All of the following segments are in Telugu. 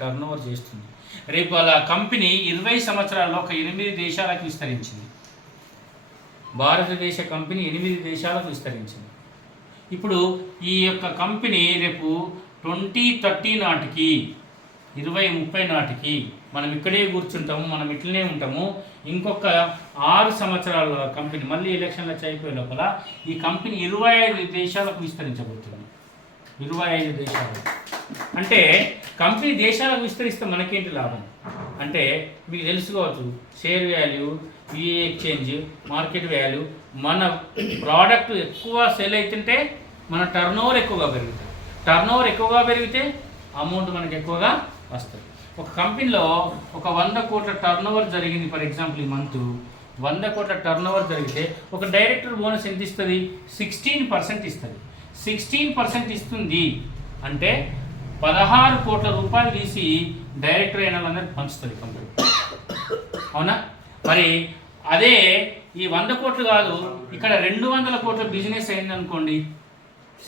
టర్నోవర్ చేస్తుంది. రేపు వాళ్ళ కంపెనీ 20 సంవత్సరాల్లో ఒక 8 దేశాలకు విస్తరించింది. భారతదేశ కంపెనీ 8 దేశాలకు విస్తరించింది. ఇప్పుడు ఈ యొక్క కంపెనీ రేపు 2030 నాటికి 2030 నాటికి మనం ఇక్కడే కూర్చుంటాము, మనం ఇట్లనే ఉంటాము. ఇంకొక 6 సంవత్సరాల కంపెనీ మళ్ళీ ఎలక్షన్లు అయిపోయే లోపల ఈ కంపెనీ 25 దేశాలకు విస్తరించబోతుంది. 25 దేశాలు అంటే కంపెనీ దేశాలకు విస్తరిస్తే మనకేంటి లాభం అంటే మీకు తెలుసుకోవచ్చు. షేర్ వాల్యూ, ఈ ఎక్స్చేంజ్, మార్కెట్ వాల్యూ, మన ప్రోడక్ట్ ఎక్కువ సేల్ అవుతుంటే మన టర్నోవర్ ఎక్కువగా పెరుగుతుంది. టర్నోవర్ ఎక్కువగా పెరిగితే అమౌంట్ మనకి ఎక్కువగా వస్తుంది. ఒక కంపెనీలో ఒక 100 కోట్ల టర్నోవర్ జరిగింది ఫర్ ఎగ్జాంపుల్ ఈ మంత్ 100 కోట్ల టర్నోవర్ జరిగితే ఒక డైరెక్టర్ బోనస్ ఎంత ఇస్తుంది? 16% ఇస్తుంది. 16% ఇస్తుంది అంటే 16 కోట్ల రూపాయలు తీసి డైరెక్టర్ అయిన వాళ్ళందరికీ పంచుతుంది కంపెనీ. అవునా? మరి అదే ఈ 100 కోట్లు కాదు, ఇక్కడ 200 కోట్ల బిజినెస్ అయిందనుకోండి,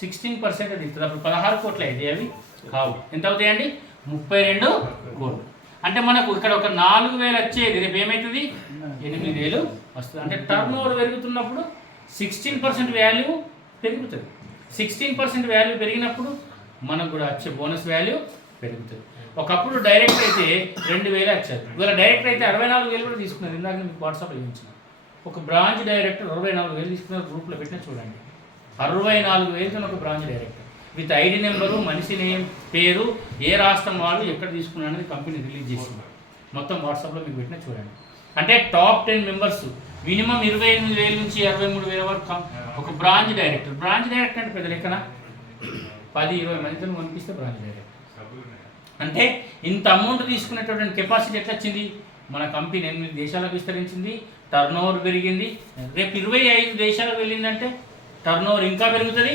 16% అది ఇస్తుంది. అప్పుడు 16 కోట్లు అయితే అవి కావు. ఎంత అవుతాయండి? 32 కోట్లు. అంటే మనకు ఇక్కడ ఒక 4,000 వచ్చేది రేపు ఏమవుతుంది? 8,000 వస్తుంది. అంటే టర్న్ ఓవర్ పెరుగుతున్నప్పుడు 16% వాల్యూ పెరుగుతుంది. 16% వాల్యూ పెరిగినప్పుడు మనకు కూడా వచ్చే బోనస్ వాల్యూ పెరుగుతుంది. ఒకప్పుడు డైరెక్టర్ అయితే 2,000 వచ్చారు. ఇవాళ డైరెక్టర్ అయితే 64,000 కూడా తీసుకున్నారు. ఇందాక మీకు వాట్సాప్లో చూపించిన ఒక బ్రాంచ్ డైరెక్టర్ 64,000 తీసుకున్నారు. గ్రూప్లో పెట్టినా చూడండి. 64,000 ఒక branch director with ID number, మనిషి నేమ్, పేరు, ఏ రాష్ట్రం వాళ్ళు ఎక్కడ తీసుకున్నారు అనేది కంపెనీ రిలీజ్ చేసింది. మొత్తం వాట్సాప్లో మీకు పెట్టినా చూడండి. అంటే టాప్ 10 మెంబర్స్ మినిమం 28,000 నుంచి 63,000 వరకు ఒక బ్రాంచ్ డైరెక్టర్. బ్రాంచ్ డైరెక్టర్ అంటే పెద్ద లెక్కన 10-20 మందితో పంపిస్తే బ్రాంచ్ డైరెక్టర్. అంటే ఇంత అమౌంట్ తీసుకునేటటువంటి కెపాసిటీ ఎట్లా వచ్చింది? మన కంపెనీ 8 దేశాలకు విస్తరించింది, టర్న్ ఓవర్ పెరిగింది. రేపు 25 దేశాలకు వెళ్ళిందంటే టర్న్ ఓవర్ ఇంకా పెరుగుతుంది.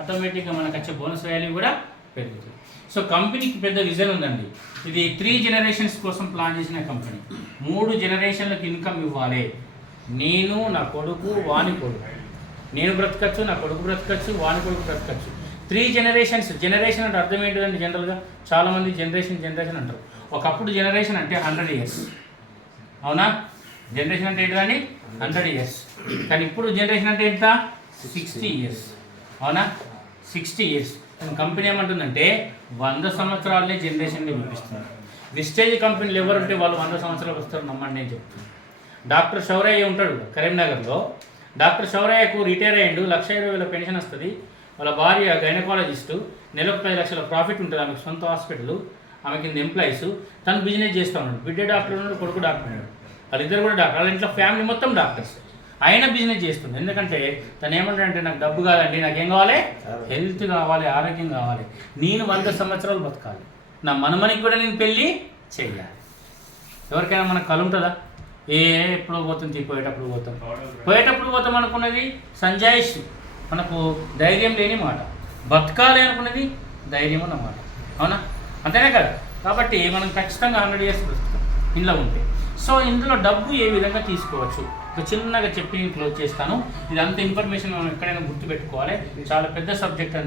ఆటోమేటిక్గా మనకు వచ్చే బోనస్ వాల్యూ కూడా పెరుగుతుంది. సో కంపెనీకి పెద్ద విజన్ ఉందండి. ఇది 3 జనరేషన్స్ కోసం ప్లాన్ చేసిన కంపెనీ. 3 జనరేషన్లకు ఇన్కమ్ ఇవ్వాలి. నేను, నా కొడుకు, వాని కొడుకు. నేను బ్రతకచ్చు, నా కొడుకు బ్రతకచ్చు, వాని కొడుకు బ్రతకచ్చు. 3 జనరేషన్స్. జనరేషన్ అంటే అర్థం ఏంటిదండి? జనరల్గా చాలామంది జనరేషన్ అంటారు. ఒకప్పుడు జనరేషన్ అంటే 100 ఇయర్స్. అవునా? జనరేషన్ అంటే ఏంటిదండి? 100 ఇయర్స్. కానీ ఇప్పుడు జనరేషన్ అంటే ఎంత? 60 ఇయర్స్. అవునా? 60 ఇయర్స్. కంపెనీ ఏమంటుందంటే 100 సంవత్సరాలనే జనరేషన్గా చూపిస్తుంది. విస్టేజ్ కంపెనీలు ఎవరుంటే వాళ్ళు 100 సంవత్సరాలు వస్తారు నమ్మండి నేను చెప్తున్నాను. డాక్టర్ శౌరయ్య ఉంటాడు కరీంనగర్లో. డాక్టర్ శౌరయ్యకు రిటైర్ అయ్యిండు, 1,20,000 పెన్షన్ వస్తుంది. వాళ్ళ భార్య గైనకాలజిస్టు, నెలకు 10 లక్షల ప్రాఫిట్ ఉంటుంది. ఆమెకు సొంత హాస్పిటల్, ఆమె కింద ఎంప్లాయీస్. తను బిజినెస్ చేస్తూ ఉన్నాడు. బిడ్డ డాక్టర్ ఉన్నాడు, కొడుకు డాక్టర్ ఉన్నాడు. వాళ్ళిద్దరు కూడా డాక్టర్. వాళ్ళ ఇంట్లో ఫ్యామిలీ మొత్తం డాక్టర్స్. ఆయన బిజినెస్ చేస్తుంది. ఎందుకంటే తను ఏమంటాడంటే నాకు డబ్బు కాదండి, నాకేం కావాలి? హెల్త్ కావాలి, ఆరోగ్యం కావాలి. నేను 100 సంవత్సరాలు బతకాలి. నా మనమనికి కూడా నేను పెళ్ళి చేయాలి. ఎవరికైనా మనకు కళ ఉంటుందా? ఎప్పుడు పోతుంది, పోయేటప్పుడు పోతాం అనుకున్నది సంజాయిష్, మనకు ధైర్యం లేని మాట. బతకాలి అనుకున్నది ధైర్యం అన్నమాట. అవునా? అంతేనే కదా? కాబట్టి మనం ఖచ్చితంగా 100 ఇయర్స్ బ్రతుకుతాం ఇందులో ఉంటే. సో ఇందులో డబ్బు ఏ విధంగా తీసుకోవచ్చు ఒక చిన్నగా చెప్పి నేను క్లోజ్ చేస్తాను. ఇదంతా ఇన్ఫర్మేషన్ మనం ఎక్కడైనా గుర్తుపెట్టుకోవాలి. చాలా పెద్ద సబ్జెక్ట్ అనేది.